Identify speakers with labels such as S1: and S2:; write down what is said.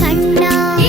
S1: xanh non